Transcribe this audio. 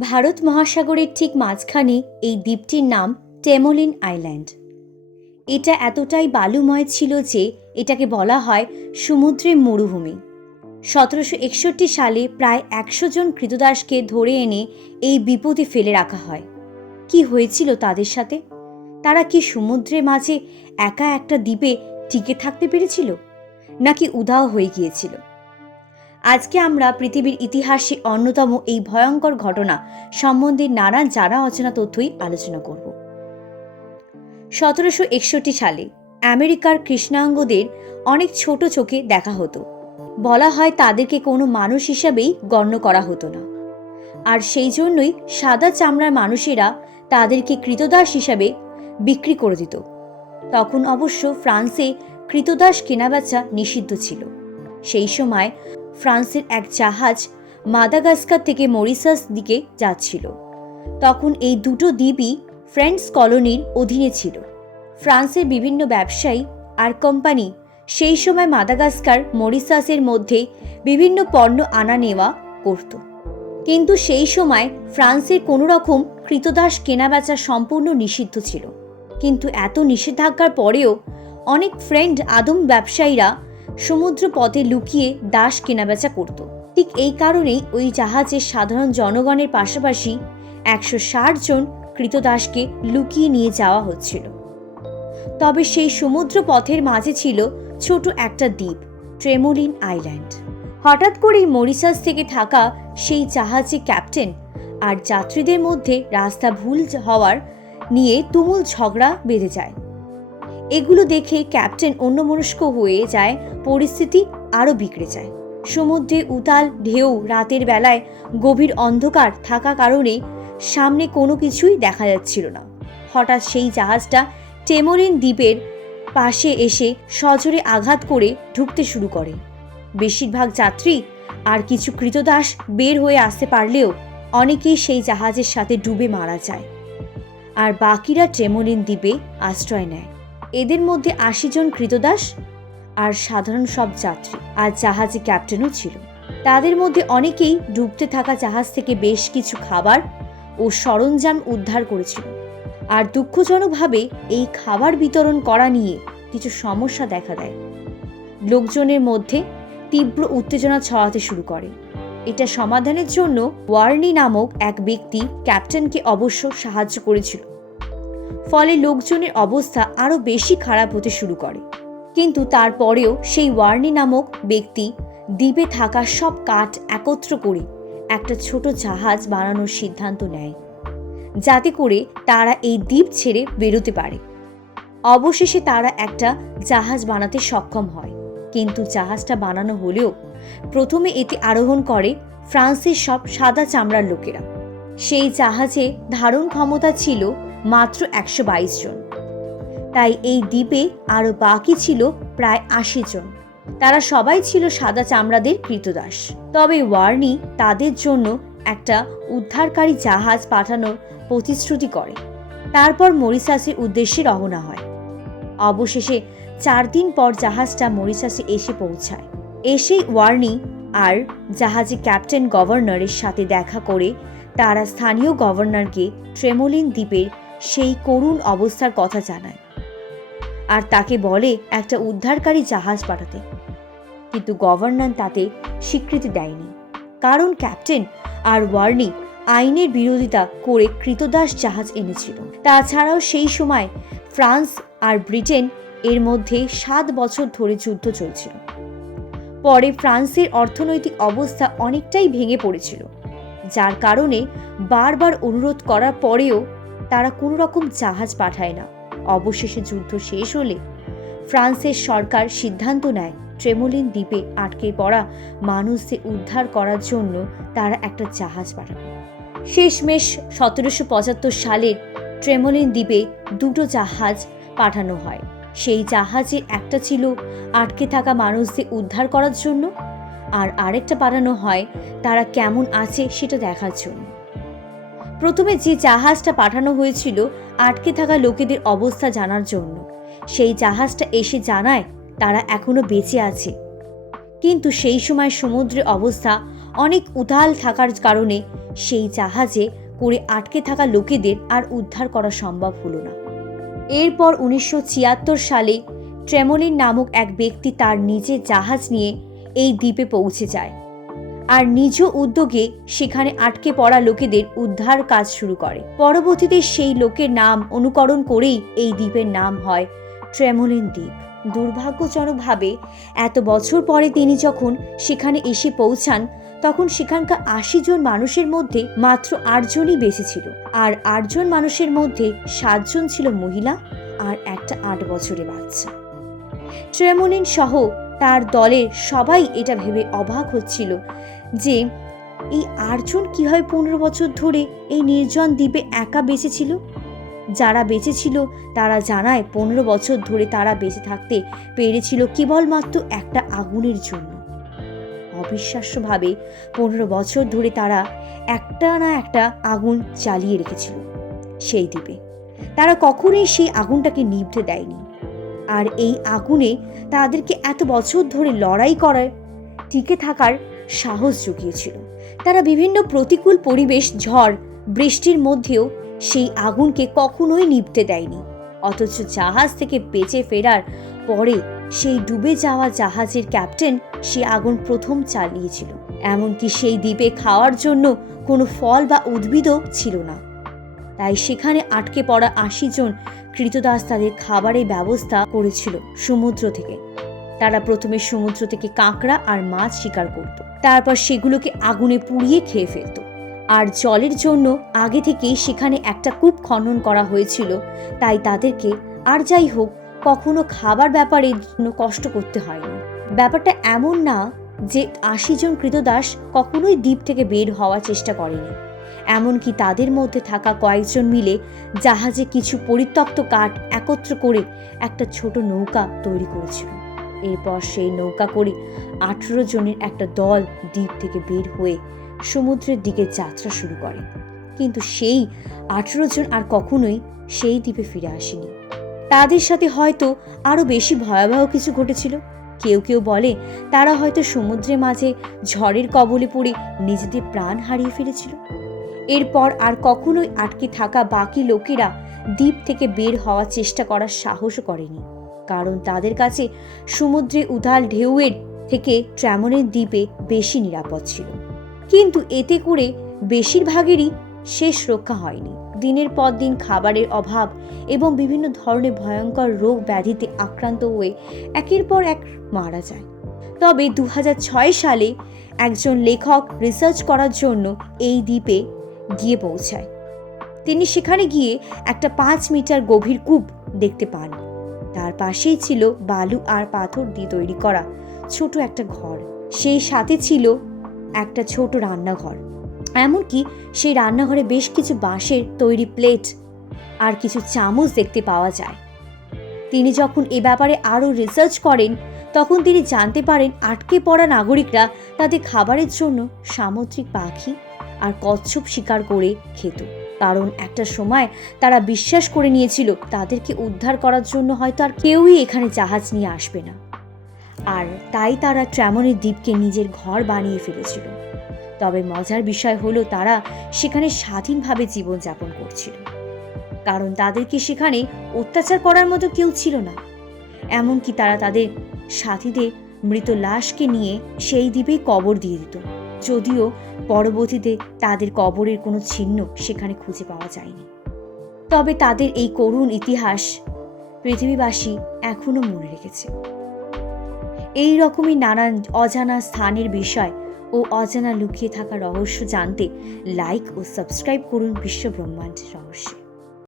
ভারত মহাসাগরের ঠিক মাঝখানে এই দ্বীপটির নাম টেমোলিন আইল্যান্ড। এটা এতটাই বালুময় ছিল যে এটাকে বলা হয় সমুদ্রের মরুভূমি। সতেরোশো একষট্টি সালে প্রায় একশো জন কৃতদাসকে ধরে এনে এই বিপদে ফেলে রাখা হয়। কি হয়েছিল তাদের সাথে? তারা কি সমুদ্রের মাঝে একা একটা দ্বীপে টিকে থাকতে পেরেছিল? নাকি উধাও হয়ে গিয়েছিল? আজকে আমরা পৃথিবীর ইতিহাসে অন্যতম এই ভয়ঙ্কর ঘটনা সম্বন্ধে নানা জানা অচেনা তথ্যই আলোচনা করব। সতেরোশো একষট্টি সালে আমেরিকার কৃষ্ণাঙ্গদের অনেক ছোট চোখে দেখা হতো। বলা হয় তাদেরকে কোনো মানুষ হিসাবেই গণ্য করা হতো না। আর সেই জন্যই সাদা চামড়ার মানুষেরা তাদেরকে কৃতদাস হিসাবে বিক্রি করে দিত। তখন অবশ্য ফ্রান্সে কৃতদাস কেনাবেচা নিষিদ্ধ ছিল। সেই সময় ফ্রান্সের এক জাহাজ মাদাগাস্কার থেকে মরিসাস দিকে যাচ্ছিল। তখন এই দুটো দ্বীপই ফ্রেন্ডস কলোনির অধীনে ছিল। ফ্রান্সের বিভিন্ন ব্যবসায়ী আর কোম্পানি সেই সময় মাদাগাস্কার মরিসাসের মধ্যে বিভিন্ন পণ্য আনা নেওয়া করত। কিন্তু সেই সময় ফ্রান্সের কোনো রকম কৃতদাস কেনাবেচা সম্পূর্ণ নিষিদ্ধ ছিল। কিন্তু এত নিষেধাজ্ঞার পরেও অনেক ফ্রেন্ড আদম ব্যবসায়ীরা সমুদ্র পথে লুকিয়ে দাস কেনাবেচা করত। ঠিক এই কারণেই ওই জাহাজের সাধারণ জনগণের পাশাপাশি একশো ষাট জন কৃতদাসকে লুকিয়ে নিয়ে যাওয়া হচ্ছিল। তবে সেই সমুদ্র পথের মাঝে ছিল ছোট একটা দ্বীপ, ট্রেমোলিন আইল্যান্ড। হঠাৎ করেই মরিশাস থেকে থাকা সেই জাহাজে ক্যাপ্টেন আর যাত্রীদের মধ্যে রাস্তা ভুল হওয়ার নিয়ে তুমুল ঝগড়া বেঁধে যায়। এগুলো দেখে ক্যাপ্টেন অন্যমনস্ক হয়ে যায়, পরিস্থিতি আরও বিগড়ে যায়। সমুদ্রে উতাল ঢেউ রাতের বেলায় গভীর অন্ধকার থাকা কারণে সামনে কোনো কিছুই দেখা যাচ্ছিল না। হঠাৎ সেই জাহাজটা টেমোরিন দ্বীপের পাশে এসে সজোরে আঘাত করে ঢুকতে শুরু করে। বেশিরভাগ যাত্রী আর কিছু কৃতদাস বের হয়ে আসতে পারলেও অনেকেই সেই জাহাজের সাথে ডুবে মারা যায়। আর বাকিরা ট্রেমোলিন দ্বীপে আশ্রয় নেয়। এদের মধ্যে আশি জন কৃতদাস আর সাধারণ সব যাত্রী আর জাহাজে ক্যাপ্টেনও ছিল। তাদের মধ্যে অনেকেই ডুবতে থাকা জাহাজ থেকে বেশ কিছু খাবার ও সরঞ্জাম উদ্ধার করেছিল। আর দুঃখজনকভাবে এই খাবার বিতরণ করা নিয়ে কিছু সমস্যা দেখা দেয়। লোকজনের মধ্যে তীব্র উত্তেজনা ছড়াতে শুরু করে। এটা সমাধানের জন্য ওয়ার্নি নামক এক ব্যক্তি ক্যাপ্টেনকে অবশ্য সাহায্য করেছিল। ফলে লোকজনের অবস্থা আরও বেশি খারাপ হতে শুরু করে। কিন্তু তারপরেও সেই ওয়ার্নি নামক ব্যক্তি দ্বীপে থাকা সব কাঠ একত্র করে একটা ছোট জাহাজ বানানোর সিদ্ধান্ত নেয়, যাতে করে তারা এই দ্বীপ ছেড়ে বেরোতে পারে। অবশেষে তারা একটা জাহাজ বানাতে সক্ষম হয়, কিন্তু জাহাজটা বানানো হলেও প্রথমে এতে আরোহণ করে ফ্রান্সের সব সাদা চামড়ার লোকেরা। সেই জাহাজে ধারণ ক্ষমতা ছিল মাত্র একশো বাইশ জন। তাই এই দ্বীপে আরও বাকি ছিল প্রায় আশি জন। তারা সবাই ছিল সাদা চামড়াদের কৃতদাস। তবে ওয়ার্নি তাদের জন্য একটা উদ্ধারকারী জাহাজ পাঠানোর প্রতিশ্রুতি করে। তারপর মরিসাসের উদ্দেশ্যে রওনা হয়। অবশেষে চার দিন পর জাহাজটা মরিসাসে এসে পৌঁছায়। এসেই ওয়ার্নি আর জাহাজে ক্যাপ্টেন গভর্নরের সাথে দেখা করে তারা স্থানীয় গভর্নরকে ট্রেমোলিন দ্বীপের সেই করুণ অবস্থার কথা জানায়। আর তাকে বলে একটা উদ্ধারকারী জাহাজ পাঠাতে। কিন্তু গভর্নর তাতে স্বীকৃতি দেয়নি। কারণ ক্যাপ্টেন আর ওয়ার্নি আইনের বিরোধিতা করে কৃতদাস জাহাজ এনেছিল। তাছাড়াও সেই সময় ফ্রান্স আর ব্রিটেন এর মধ্যে সাত বছর ধরে যুদ্ধ চলছিল। পরে ফ্রান্সের অর্থনৈতিক অবস্থা অনেকটাই ভেঙে পড়েছিল। যার কারণে বারবার অনুরোধ করার পরেও তারা কোনো রকম জাহাজ পাঠায় না। অবশেষে যুদ্ধ শেষ হলে ফ্রান্সের সরকার সিদ্ধান্ত নেয়, ট্রেমোলিন দ্বীপে আটকে পড়া মানুষদের উদ্ধার করার জন্য তারা একটা জাহাজ পাঠাবে। শেষমেশ সতেরোশো পঁচাত্তর সালের ট্রেমোলিন দ্বীপে দুটো জাহাজ পাঠানো হয়। সেই জাহাজে একটা ছিল আটকে থাকা মানুষদের উদ্ধার করার জন্য, আর আরেকটা পাঠানো হয় তারা কেমন আছে সেটা দেখার জন্য। প্রথমে যে জাহাজটা পাঠানো হয়েছিল, আটকে থাকা লোকেদের অবস্থা জানার জন্য। সেই জাহাজটা এসে জানায় তারা এখনও বেঁচে আছে। কিন্তু সেই সময় সমুদ্রের অবস্থা অনেক উথাল থাকার কারণে সেই জাহাজে করে আটকে থাকা লোকেদের আর উদ্ধার করা সম্ভব হলো না। এরপর উনিশশো ছিয়াত্তর সালে ট্রেমোলিন নামক এক ব্যক্তি তার নিজের জাহাজ নিয়ে এই দ্বীপে পৌঁছে যায়। আর নিজ উদ্যোগে সেখানে আটকে পড়া লোকেদের উদ্ধার কাজ শুরু করে। পরবর্তীতে সেই লোকের নাম অনুকরণ করেই এই দ্বীপের নাম হয় ট্রেমোলিন দ্বীপ। দুর্ভাগ্যজনকভাবে এত বছর পরে তিনি যখন সেখানে এসে পৌঁছান, তখন সেখানকার আশি জন মানুষের মধ্যে মাত্র আটজনই বেঁচে ছিল। আর আটজন মানুষের মধ্যে সাতজন ছিল মহিলা আর একটা আট বছরের বাচ্চা। ট্রেমোলিন সহ তার দলের সবাই এটা ভেবে অবাক হচ্ছিল যে, এই আটজন কীভাবে পনেরো বছর ধরে এই নির্জন দ্বীপে একা বেঁচে ছিল? যারা বেঁচে ছিল, তারা জানায় পনেরো বছর ধরে তারা বেঁচে থাকতে পেরেছিল কেবলমাত্র একটা আগুনের জন্য। অবিশ্বাস্যভাবে পনেরো বছর ধরে তারা একটা না একটা আগুন চালিয়ে রেখেছিল সেই দ্বীপে। তারা কখনোই সেই আগুনটাকে নিভতে দেয়নি। আর এই আগুনে তাদেরকে এত বছর ধরে লড়াই করার টিকে থাকার সাহস জুগিয়েছিল। তারা বিভিন্ন প্রতিকূল পরিবেশ, ঝড়, বৃষ্টির মধ্যেও সেই আগুনকে কখনোই নিভতে দেয়নি। অথচ জাহাজ থেকে বেঁচে ফেরার পরে সেই ডুবে যাওয়া জাহাজের ক্যাপ্টেন সে আগুন প্রথম চালিয়েছিল। এমনকি সেই দ্বীপে খাওয়ার জন্য কোনো ফল বা উদ্ভিদও ছিল না। তাই সেখানে আটকে পড়া আশি জন কৃতদাস তাদের খাবারের ব্যবস্থা করেছিল সমুদ্র থেকে। তারা প্রথমে সমুদ্র থেকে কাঁকড়া আর মাছ শিকার করত। তারপর সেগুলোকে আগুনে পুড়িয়ে খেয়ে ফেলত। আর জলের জন্য আগে থেকেই সেখানে একটা কূপ খনন করা হয়েছিল, তাই তাদেরকে আর যাই হোক, কখনো খাবার ব্যাপারে জন্য কষ্ট করতে হয়নি। ব্যাপারটা এমন না যে আশি জন কৃতদাস কখনোই দ্বীপ থেকে বের হওয়ার চেষ্টা করেনি। এমনকি তাদের মধ্যে থাকা কয়েকজন মিলে জাহাজে কিছু পরিত্যক্ত কাঠ একত্র করে একটা ছোট নৌকা তৈরি করেছিল। এরপর সেই নৌকা করে আঠেরো জনের একটা দল দ্বীপ থেকে বের হয়ে সমুদ্রের দিকে যাত্রা শুরু করে। কিন্তু সেই আঠেরো জন আর কখনোই সেই দ্বীপে ফিরে আসেনি। তাদের সাথে হয়তো আরও বেশি ভয়াবহ কিছু ঘটেছিল। কেউ কেউ বলে তারা হয়তো সমুদ্রের মাঝে ঝড়ের কবলে পড়ে নিজেদের প্রাণ হারিয়ে ফেলেছিল। এরপর আর কখনোই আটকে থাকা বাকি লোকেরা দ্বীপ থেকে বের হওয়ার চেষ্টা করার সাহসও করেনি। কারণ তাদের কাছে সমুদ্রে উথাল ঢেউয়ের থেকে ট্র্যামনের দ্বীপে বেশি নিরাপদ ছিল। কিন্তু এতে করে বেশিরভাগেরই শেষ রক্ষা হয়নি। দিনের পর দিন খাবারের অভাব এবং বিভিন্ন ধরনের ভয়ঙ্কর রোগ ব্যাধিতে আক্রান্ত হয়ে একের পর এক মারা যায়। তবে দু হাজার ছয় সালে একজন লেখক রিসার্চ করার জন্য এই দ্বীপে গিয়ে পৌঁছায়। তিনি সেখানে গিয়ে একটা পাঁচ মিটার গভীর কূপ দেখতে পান। তার পাশেই ছিল বালু আর পাথর দিয়ে তৈরি করা ছোট একটা ঘর। সেই সাথে ছিল একটা ছোট রান্নাঘর। এমনকি সেই রান্নাঘরে বেশ কিছু বাঁশের তৈরি প্লেট আর কিছু চামচ দেখতে পাওয়া যায়। তিনি যখন এ ব্যাপারে আরও রিসার্চ করেন, তখন তিনি জানতে পারেন আটকে পড়া নাগরিকরা তাদের খাবারের জন্য সামুদ্রিক পাখি আর কচ্ছপ শিকার করে খেত। কারণ একটা সময় তারা বিশ্বাস করে নিয়েছিল তাদেরকে উদ্ধার করার জন্য হয়তো আর কেউই এখানে জাহাজ নিয়ে আসবে না। আর তাই তারা ট্র্যামনের দ্বীপকে নিজের ঘর বানিয়ে ফেলেছিল। তবে মজার বিষয় হলো তারা সেখানে স্বাধীনভাবে জীবনযাপন করছিল। কারণ তাদেরকে সেখানে অত্যাচার করার মতো কেউ ছিল না। এমনকি তারা তাদের সাথীদের মৃত লাশকে নিয়ে সেই দ্বীপেই কবর দিয়ে দিত। যদিও পরবর্তীতে তাদের কবরের কোনো চিহ্ন সেখানে খুঁজে পাওয়া যায়নি। তবে তাদের এই করুণ ইতিহাস পৃথিবীবাসী এখনও মনে রেখেছে। এই রকমই নানান অজানা স্থানের বিষয় ও অজানা লুকিয়ে থাকা রহস্য জানতে লাইক ও সাবস্ক্রাইব করুন বিশ্ব ব্রহ্মাণ্ডের রহস্য।